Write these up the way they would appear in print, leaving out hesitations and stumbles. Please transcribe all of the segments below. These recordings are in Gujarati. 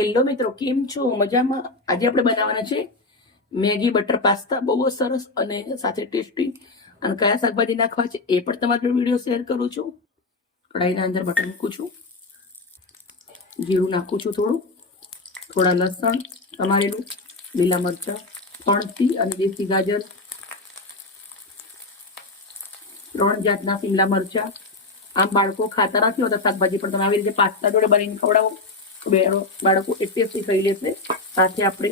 હેલો મિત્રો, કેમ છો? મજામાં? આજે આપણે બનાવવાના છે મેગી બટર પાસ્તા. બહુ જ સરસ અને સાથે ટેસ્ટી. અને કયા શાકભાજી નાખવા છે એ પણ તમારા જોડે વિડીયો શેર કરું છું. કઢાઈના અંદર બટર મૂકું છું, જીરું નાખું છું, થોડા લસણ સમારેલું, લીલા મરચાં, ફણસી અને દેશી ગાજર, 3 જાતના શિમલા મરચાં. આમ બાળકો ખાતા નથી હોતા શાકભાજી, પણ તમે આવી રીતે પાસ્તા જોડે બનાવીને ખવડાવો તો બાળકો એ ટેસ્ટી ખાઈ લેશે. સાથે આપણે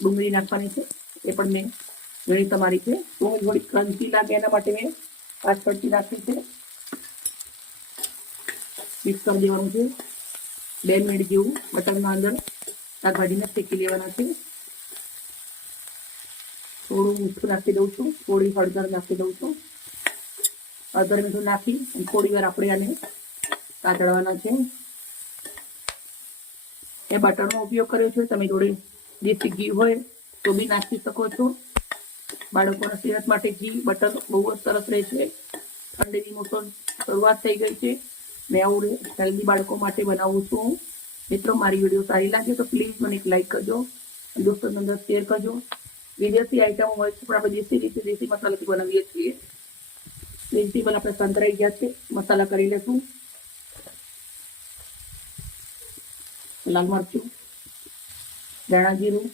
ડુંગળી નાખવાની છે, એ પણ મેં ઘણી તમારી છે. થોડી ક્રન્ચી લાગે એના માટે મેં 5 કટકી નાખી છે. મિક્સ કરી દેવાનું છે. 2 મિનિટ જેવું બટરના અંદર શાકભાજીને શેકી લેવાના છે. થોડું મીઠું નાખી દઉં છું, થોડી હળદર નાખી દઉં છું. હળદર મીઠું નાખી અને થોડી વાર આપણે આને કાઢવાના છે. એ બટરનો ઉપયોગ કર્યો છે. તમે જોડે દેશી ઘી હોય તો બી નાખી શકો છો. બાળકોના સેહત માટે ઘી બટર બહુ જ સરસ રહે છે. ઠંડીની મોસમ શરૂઆત થઈ ગઈ છે. મેં આવું હેલ્ધી બાળકો માટે બનાવું છું. મિત્રો, મારી વિડીયો સારી લાગે તો પ્લીઝ મને એક લાઈક કરજો, દોસ્તોની અંદર શેર કરજો. વિદેશી આઈટમ હોય છે પણ આપણે દેશી રીતે દેશી મસાલાથી બનાવીએ છીએ. વેજીટેબલ આપણે સંતરાઈ ગયા છે. મસાલા કરી લેશું. લાલ મરચું, ધાણા જીરું,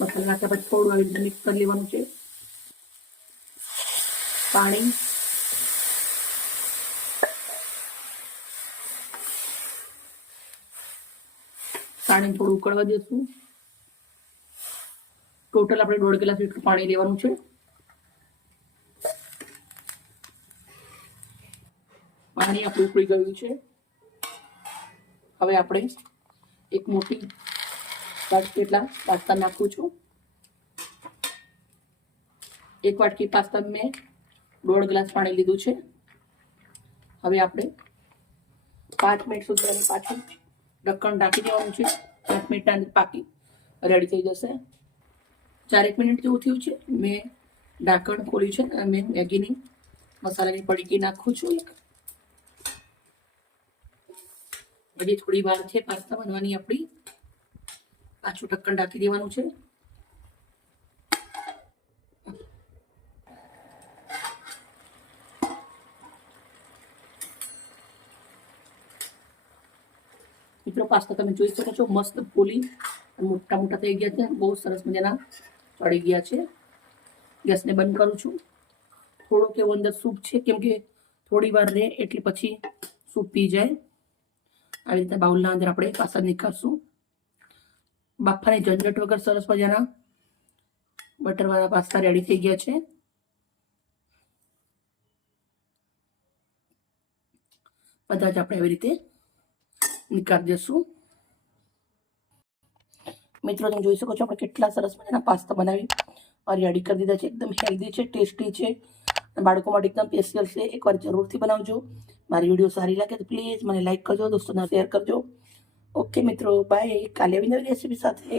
મસાલા નાખ્યા પછી થોડું આવી રીતે મિક્સ કરી લેવાનું છે. પાણી, પાણી થોડું ઉકળવા દેશું. ટોટલ આપણે 1.5 ગ્લાસ જેટલું પાણી લેવાનું છે. પાણી આપણું ઉકળી ગયું છે. હવે આપણે એક મોટી વાટકી જેટલા પાસ્તા નાખું છું. 1 વાટકી પાસ્તા મેં 1.5 ગ્લાસ પાણી લીધું છે. હવે આપણે 5 મિનિટ સુધી આને પાછું ઢક્કણ ઢાંકી દેવાનું છે. 5 મિનિટના અંદર પાકી રેડી થઈ જશે. 4 મિનિટ જેવું થયું છે. મેં ઢાંકણ ખોલ્યું છે અને મેં મેગીની મસાલાની પડીકી નાખું છું. હજી થોડી વાર છે પાસ્તા બનવાની આપણી. પાછું ઢક્કણ ઢાંકી દેવાનું છે. મિત્રો, પાસ્તા તમે જોઈ શકો છો, મસ્ત ફૂલી મોટા મોટા થઈ ગયા છે. બહુ સરસ મજાના ચડી ગયા છે. ગેસને બંધ કરું છું. થોડોક એવો અંદર સૂપ છે, કેમ કે થોડી વાર રહે એટલે પછી સૂપ પી જાય. આવી રીતે બાઉલના અંદર આપણે પાસ્તા નીકાળશું. બાફાની ઝંઝટ વગર સરસ મજાના બટરવાળા પાસ્તા રેડી થઈ ગયા છે. બધા જ આપણે આવી રીતે નીકાળી દઈશું. મિત્રો, તમે જોઈ શકો છો આપણે કેટલા સરસ મજાના પાસ્તા બનાવી રેડી કરી દીધા છે. એકદમ હેલ્ધી છે, ટેસ્ટી છે, બાળકો માટે એકદમ સ્પેશિયલ છે. એકવાર જરૂરથી બનાવજો. મારી વિડીયો સારી લાગે તો પ્લીઝ મને લાઈક કરજો, દોસ્તોને શેર કરજો. ઓકે મિત્રો, બાય. કાલે આવી નવી રેસીપી સાથે.